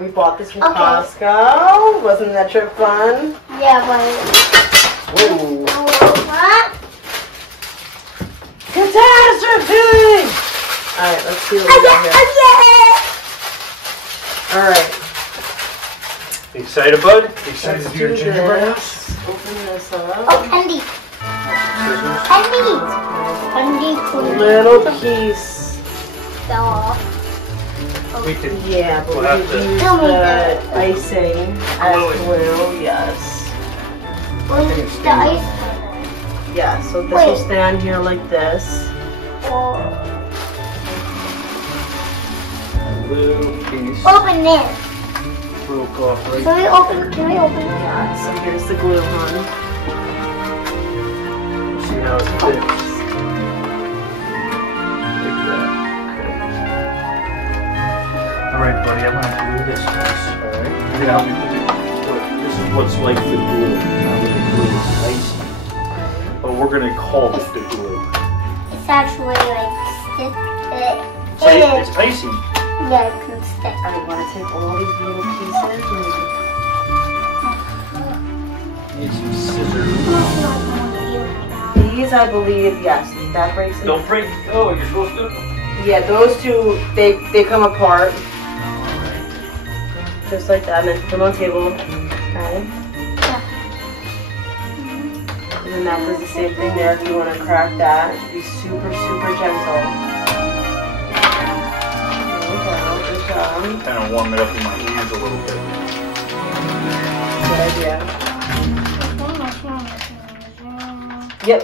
We bought this from Costco. Wasn't that trip fun? Yeah, but... Whoa. What? Catastrophe! Alright, let's see what we got here. Alright. Excited, bud? Excited to do your gingerbread house? Open this up. Oh, candy. Candy. Candy. Little piece. Fell off. We could, Yeah, but we'll we have could to use the icing as glue, yes. Where's the ice? Yeah, so this will stand here like this. little piece Open this. broke off right Can we open it? Yeah, so here's the glue, hon. See how it fits. Like that. Okay. Alright, buddy, I'm gonna glue this piece. Alright? Yeah. This is what's like the glue. Not really glue, it's icing. But we're gonna call it the glue. It's actually like stick. It's icing. Yeah, it can stick. I want to take all these little pieces and Need some scissors. these, I believe, yes, that breaks it. Don't break. Oh, you're supposed to? Yeah, those two, they come apart. Just like that, and then put them on the table. Okay. And then that does the same thing there if you want to crack that. Be super, super gentle. There we go, good job. Kind of warm it up in my hands a little bit. Good idea. Yep.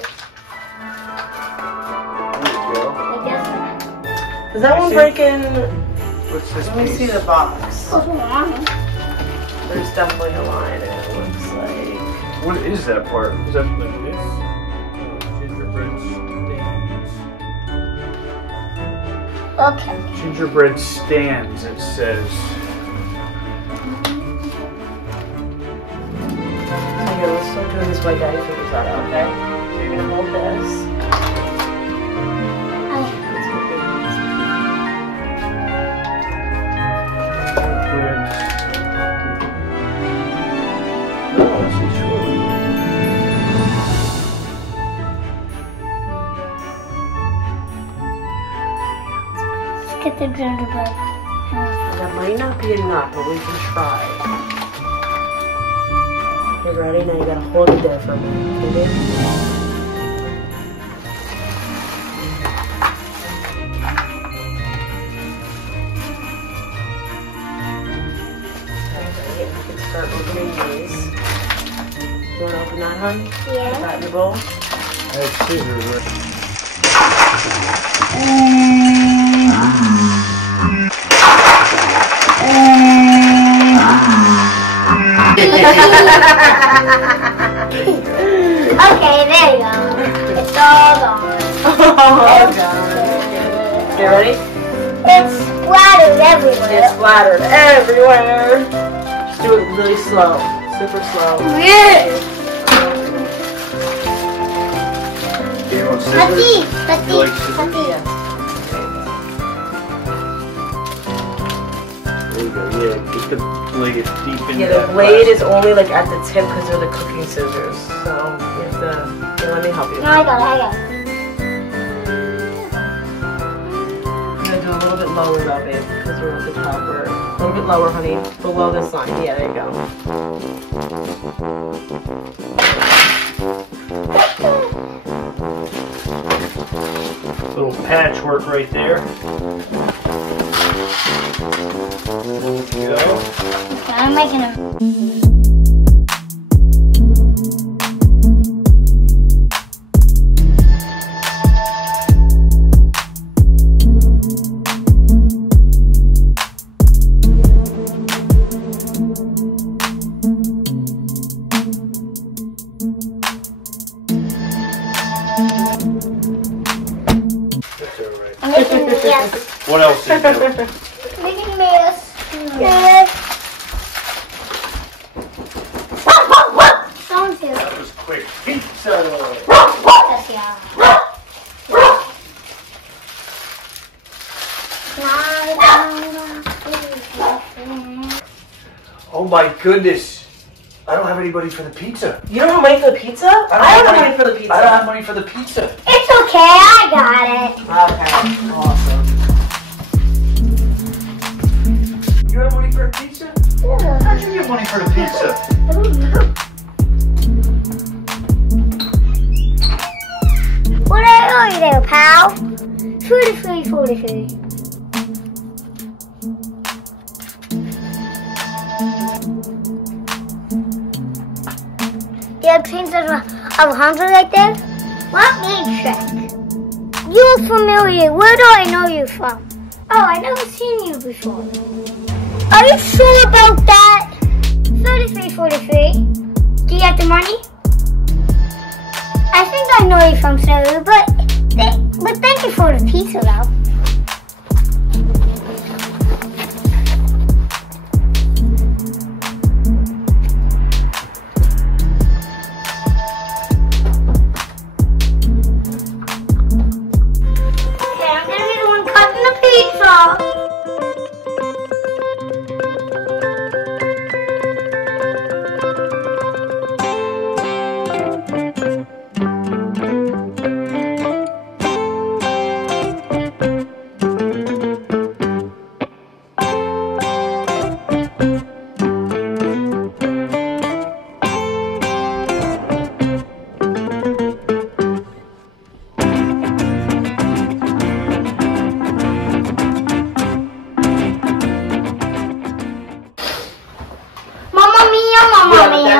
There you go. Does that one break in? What's this Let me piece? see the box. Oh, There's definitely a line in it, looks like. What is that part? Is that like this? Gingerbread stands. okay. Gingerbread stands, it says. So here, let's start doing this while Daddy figures that out, okay? So you're gonna hold this. Let's get the gingerbread. That might not be enough, but we can try. Okay, ready? Now you gotta hold it there for a minute, okay? Start opening these. You want to open that, hon? Yeah. Put that in your bowl. I have scissors right. Okay, there you go. It's all gone. Okay, ready? It's splattered everywhere. It's splattered everywhere. Just do it really slow. Super slow. Yeah. Do you want scissors? Let's You like scissors? see. Yes. There you go. Yeah, get the blade deep in Yeah, that the blade plastic. is only like at the tip because they're the cooking scissors. So you have to. Here, let me help you. No, I got it. I'm gonna do a little bit lower though, babe, because we're at the top. We're a little bit lower, honey. Below this line. Yeah, there you go. Little patchwork right there. There you go. Okay, I'm making a... That's alright. I'm making a yes. What else is there? Making a yes. Yes. Someone's here. That was quick. Pizza! Yes, yeah. Oh my goodness. I don't have anybody for the pizza. You don't have money for the pizza? I don't have money for the pizza. I don't have money for the pizza. It's okay, I got it. Okay, awesome. You have money for a pizza? Yeah. How'd you get money for the pizza? I don't know. What are you there, pal? 43. You have pins of 100 right there? Let me check. You look familiar. Where do I know you from? Oh, I've never seen you before. Are you sure about that? 43. Do you have the money? I think I know you from somewhere, but thank you for the pizza, though. Okay, I'm gonna be the one cutting the pizza.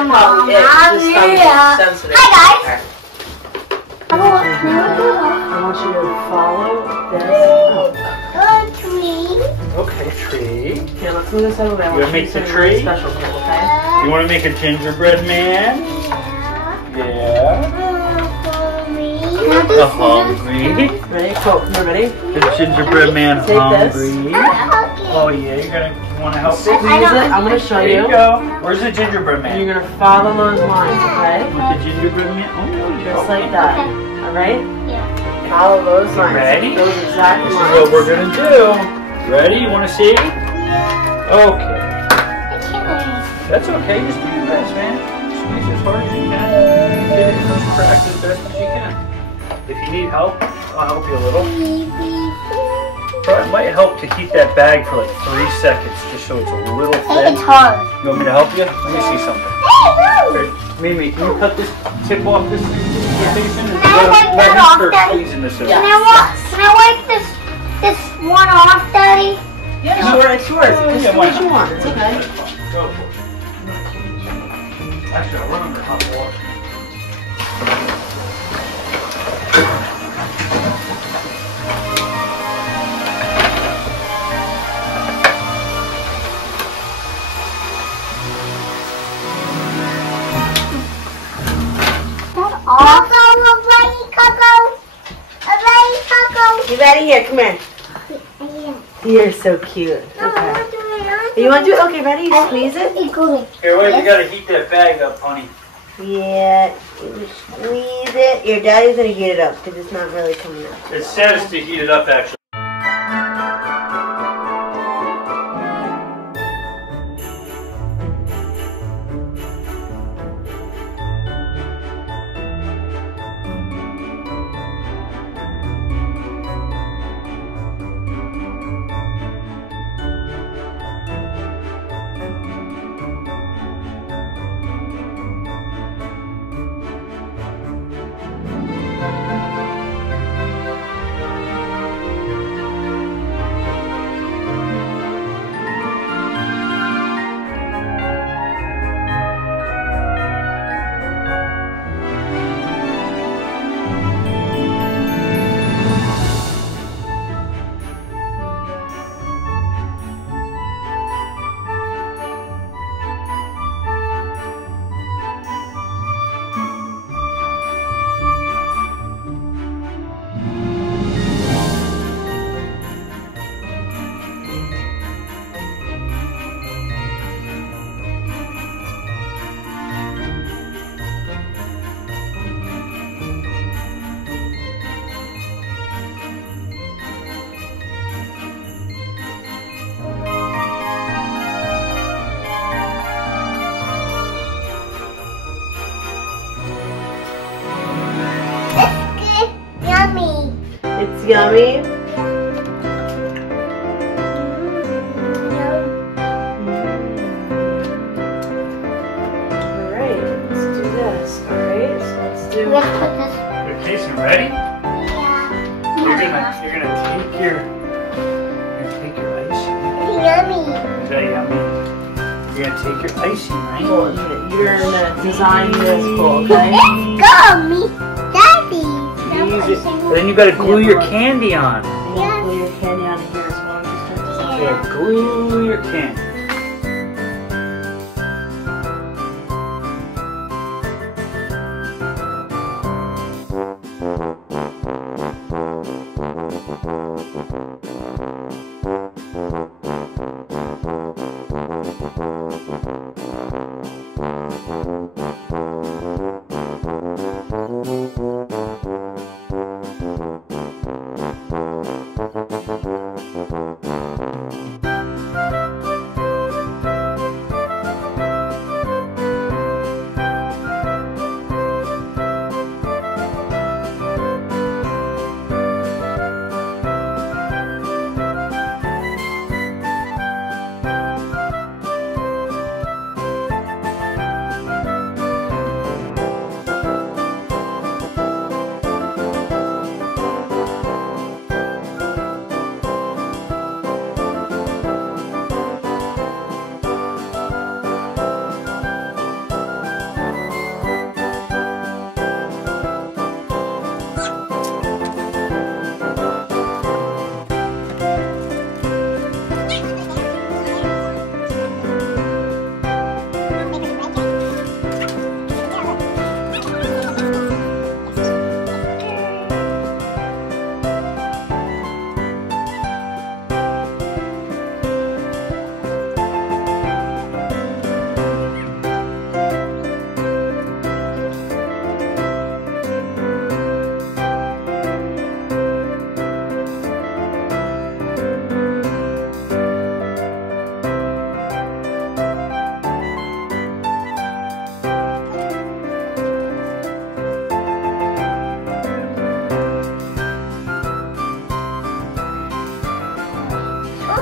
Probably it. Just sensitive. Hi guys. I want you to follow this. Tree. Okay, tree. Here, let's move this over there. You wanna make the tree? Special kid, okay? You want to make a gingerbread man? Yeah. The hungry. Ready? Cool. You ready? The gingerbread man Take this. hungry. Oh yeah, you want to help me? Squeeze it. I'm gonna show There you. you go. Where's the gingerbread man? You're gonna follow those lines, okay? With the gingerbread man? Oh no. Just like that. All right? Yeah. Follow those lines. Ready? Those exact This lines. is what we're gonna do. Ready? You want to see? Okay. That's okay. Just do your best, man. Squeeze as hard as you can. Get it first crack as best as you can. If you need help, I'll help you a little. It might help to keep that bag for like 3 seconds, just so it's a little thin. It's hard. You want me to help you? Let me see something. Here, Mimi, can you cut this tip off this station? Can I wipe that off, Daddy? Squeezing this in. Yeah. Can I wipe this one off, Daddy? Yeah, sure, it's yours. Oh, Just yeah, do why what you not? want. It's okay. Go for it. Actually, I'll run under hot water. Coco. You ready? Here, come here. You're so cute. Okay. You want to do it? Okay, ready? You squeeze it? Here, wait, we gotta heat that bag up, honey. Yeah. You squeeze it. Your daddy's going to heat it up because it's not really coming up. It says to heat it up, actually. yummy? Alright, let's do this. Alright, so let's do... Let's put this. Okay, Kaison, ready? Yeah. You're gonna take your icing. Yummy. Is that yummy? You're gonna take your icing, right? Well, you're gonna design this bowl, okay? Let's go, me, Daddy. Easy. And then you gotta glue your candy on. Yeah. Glue your candy on here, so why don't you start designing? Yeah, glue your candy.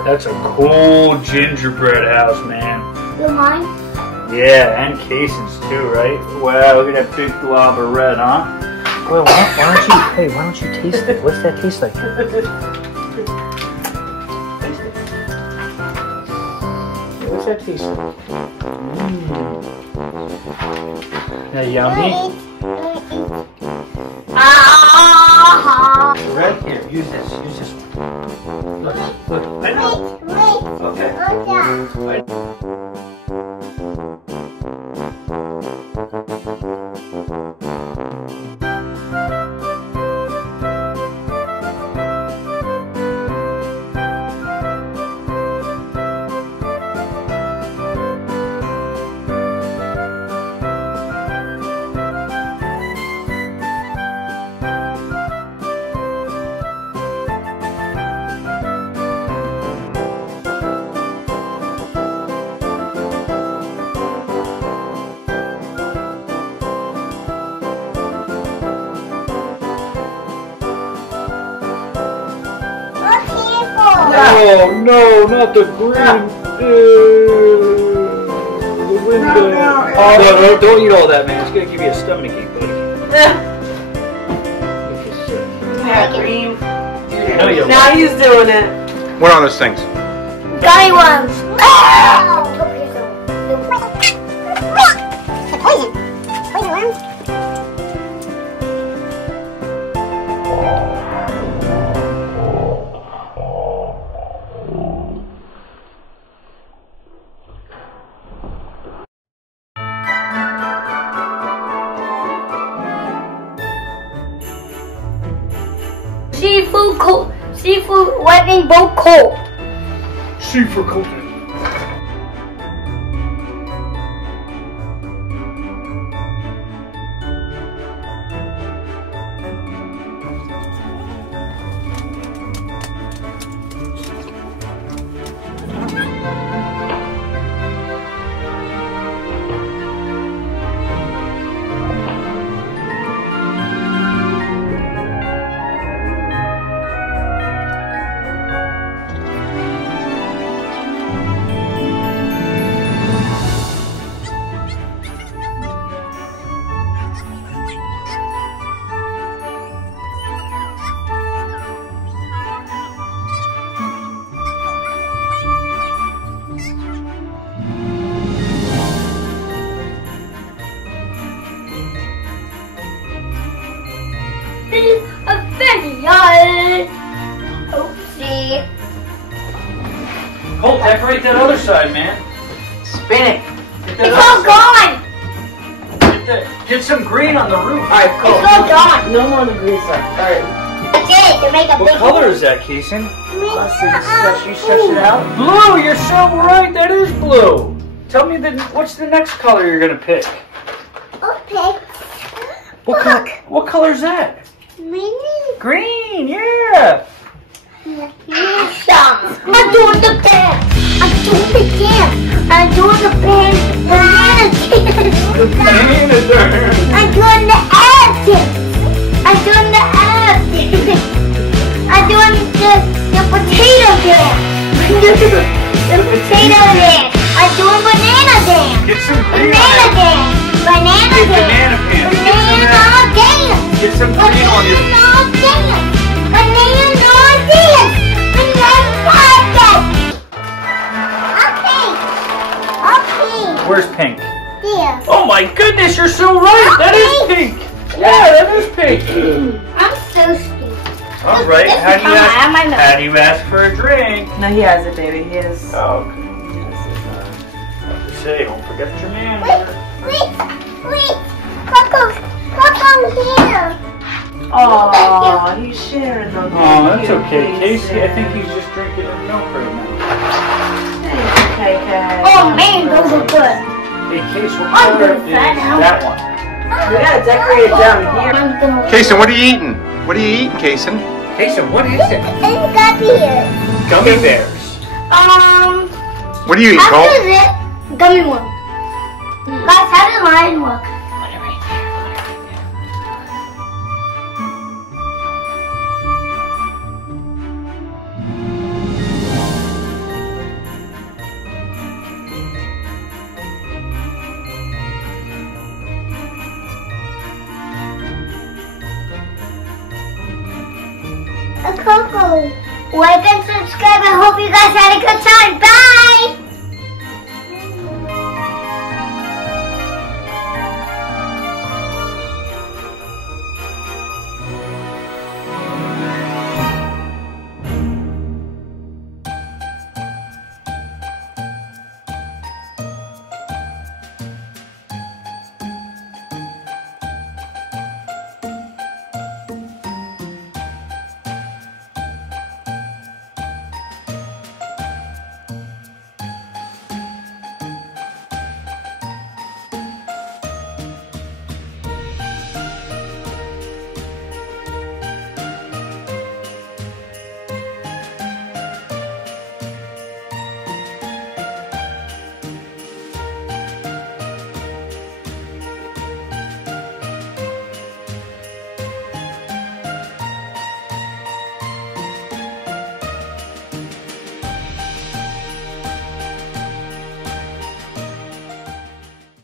That's a cool gingerbread house, man. You mine? Yeah, and Kaison's too, right? Wow, look at that big glob of red, huh? Well, why don't you taste it? What's that taste like? What's that taste like? That yummy? Right here, use this one. Look, I know. Okay. Oh no, not the green. The window. No, don't eat all that, man. It's gonna give you a stomach ache, buddy. Yeah, green. No, you Now he's doing it. What are those things? Gummy worms. Poison. Poison worms. Seafood lightning Bolt Colt. Super cool. Decorate that other side, man. Spin it. It's all gone. Get some green on the roof. Alright, cool. It's all gone. No more on the green side. Alright. That's it. To make a What big color is that, Kaison? Let's see. You stretch it out. Blue. You're so right. That is blue. Tell me what's the next color you're gonna pick? Okay. What color is that? Green. Yeah. Awesome. I'm doing the dance. I'm doing the dance. I'm doing the banana dance. The banana dance. I'm doing the ass dance. I'm doing the ass dance. I'm doing the potato dance. The potato dance. I'm doing banana dance. Get some green Banana on it. dance. Banana Get dance. banana pants. Banana dance. Get some green on you. Banana dance. Banana dance. Banana dance. Okay. Where's pink? Here. Oh my goodness, you're so right. That is pink. Yeah, that is pink. I'm so stupid. All right. This is How do you coming out of my nose. how do you ask for a drink? No, he has it, baby. He is. Oh, okay. Have to say, don't forget your man. Wait. Coco's here. Oh, he's sharing them. Oh, that's okay. Casey, I think he's just drinking his milk right now. Okay. Oh man, those are good. Hey, Case, what I'm color good is fan now. that one? We gotta decorate it down here. Kaison, what are you eating? What are you eating, Kaison? Kason, what is it? It's got here. Gummy bears. What are you eating, How Colt? good is it? Gummy one. Guys, how does mine look? A Coco. Like and subscribe. I hope you guys had a good time.